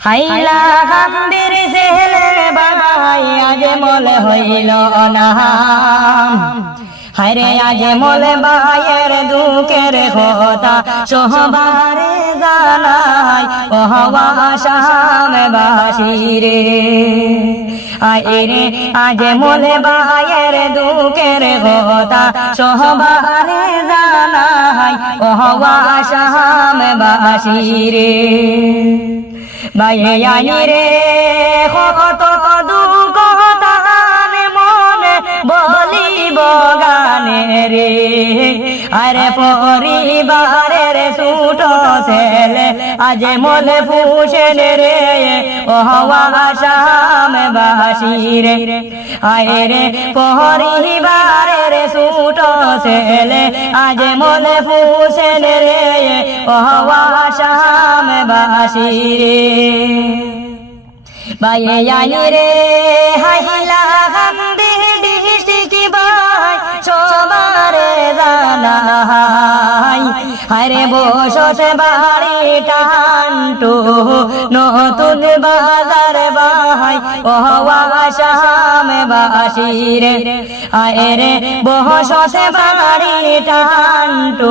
হাইলা কান্দির ছেলে বাবাই, আজ মলে হইল না হায়রে আজ মলে বায়ের দুঃখের কথা সোহবারে জানাই ওহবা শাম বাসিরে আইরে আজ মলে বায়ের দুঃখের কথা সোহবারে জানাই ওহবা শাম বাসিরে বাইরে আনি রে কত দুঃখ তাহানে মনে বলিব গানে রে। আরে পরিবারের ছুট ছেলে, আজ মলে ফুসেন রে। ও হওয়া শাম বাসি রে আয় রে পরিবারের ছুট ছেলে, আজ মনে ফুসেন রে ও হওয়া শাম বাসি রে। বাইয়ে রে হাইলা কান্দি ডিস্ট্রিক্ট বাই সবারে হারে বসতে বাড়ি টান্টু, নতুন বাজার বাহাই বাসিরে। আয় রে বসতে বাড়ি টান্টু,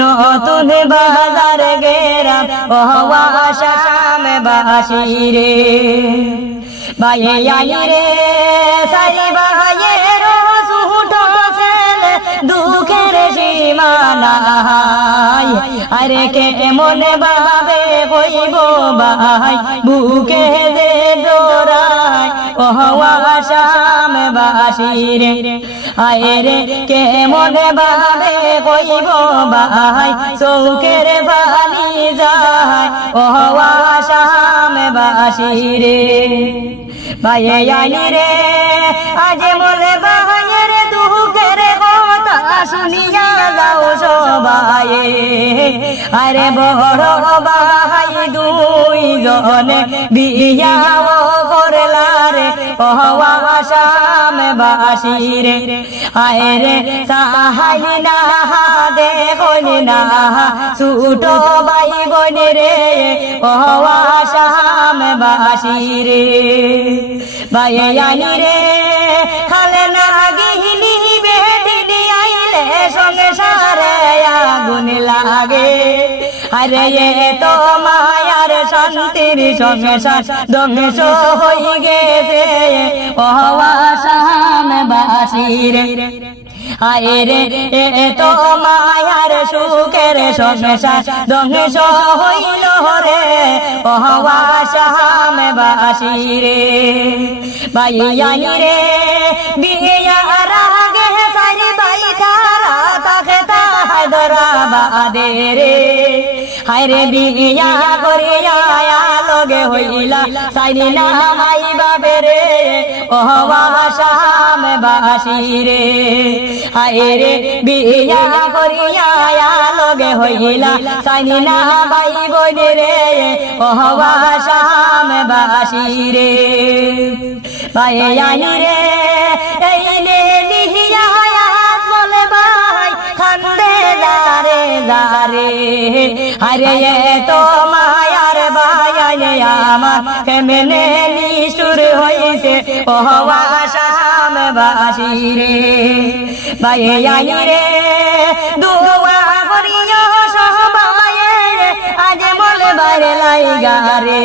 নতুন বাজার গেরাম ওহওয়া শাম বাসিরে। বাইয়ে আই রে সারি বাহায়ের সীমানাই আরে কে মনে ভাবে কইব ভাই? বুকে যে জোড়াই ওহওয়া শাম বাসিরে। আয় রে কে মনে ভাবে কইব ভাই? চৌকের বালি যায় ওহওয়া শাম বাসিরে। ভাইয়ে আইনি রে, আজ আরে বড় ভাই দুই জনে বিয়াও করলা রে ওহওয়া শাম বাসিরে। আয় রে সাহাই না দেখুন না, ছুট ভাই বোন রে শাম বাসিরে। ভাইয়ে আইনি রে খালে না গিহিনি বেদিনি আইলে সঙ্গে সারে আগুন লাগে। আরে তো মায়ার শান্তির সংসার ধ্বংস হই গেছে। ওহওয়া শাম বাসিরে আয় রে, এ তো মায়ার সুখের সংসার ধ্বংস হইল রে। শাম বাসিরে রে বিয়ার আগে সারি বাই তারা তাকে তাহাই ধরা বাদে রে হায় রে বিয়া করিয়া লগে হইলা সাইনি না মাই বাবে রে। ওহওয়া শাম বাসিরে হায় রে বিয়া করিয়া লগে হইলা সাইনি না বাই বোন রে। ওহওয়া শাম বাসিরে ভাই আই রে এই নে লিহিয়া বলে ভাই খান্দে দারে দারে আরে তো মায়ার ভাই আমার কেমনে নিষ্ঠুর হইছে ওহওয়া শাম বাসিরে ভাই আই রে দুয়া করিও সবাই আজ মলে বারে লাইগা রে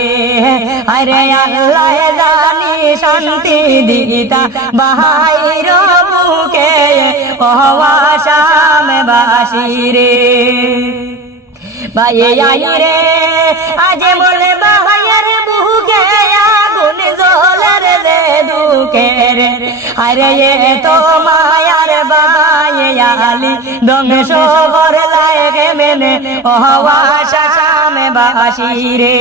আরে আল্লাহ জানি শান্তি দিতা বাহাইর বুকে ওহওয়া শাম বাসিরে ভাইয়ে আই রে। আজ বলে বাহাইয়ের বুকে আগুন জ্বলার রে। দুকের আরে এ তো মায়ার বাবাই আলি। শহর করলায় মেনে? ওহওয়া বাসি বাসিরে